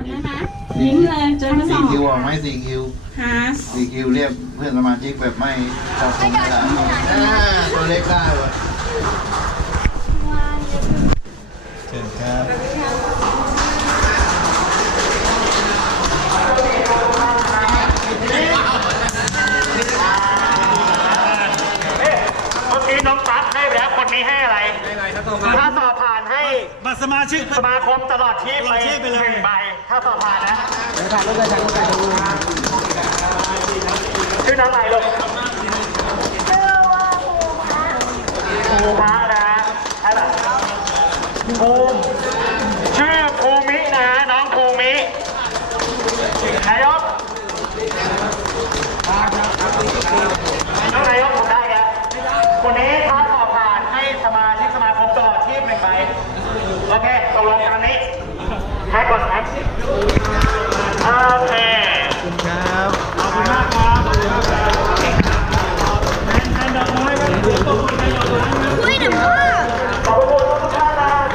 ทำได้ไหมยิ้มเลยเจอข้อสสี่อบคิวออกไหมสี่คิวฮาสสี่คิวเรียกเพื่อนสมาชิกแบบไม่จับคนไม่ได้อ่าตัวเล็กได้วะเชิญครับ ให้มาสมาชิก สมาคมตลอดชีพไปหนึ่งใบถ้าสอบผ่านนะชื่อน้องอะไรลูกชื่อว่าภูพระนะใช่ป่ะภูมิชื่อภูมินะน้องภูมิ โอเคตกลงตามนี้ให้กก่อนแท็โอเคขอบคุณครัาครับ ขอบคุณมากครับ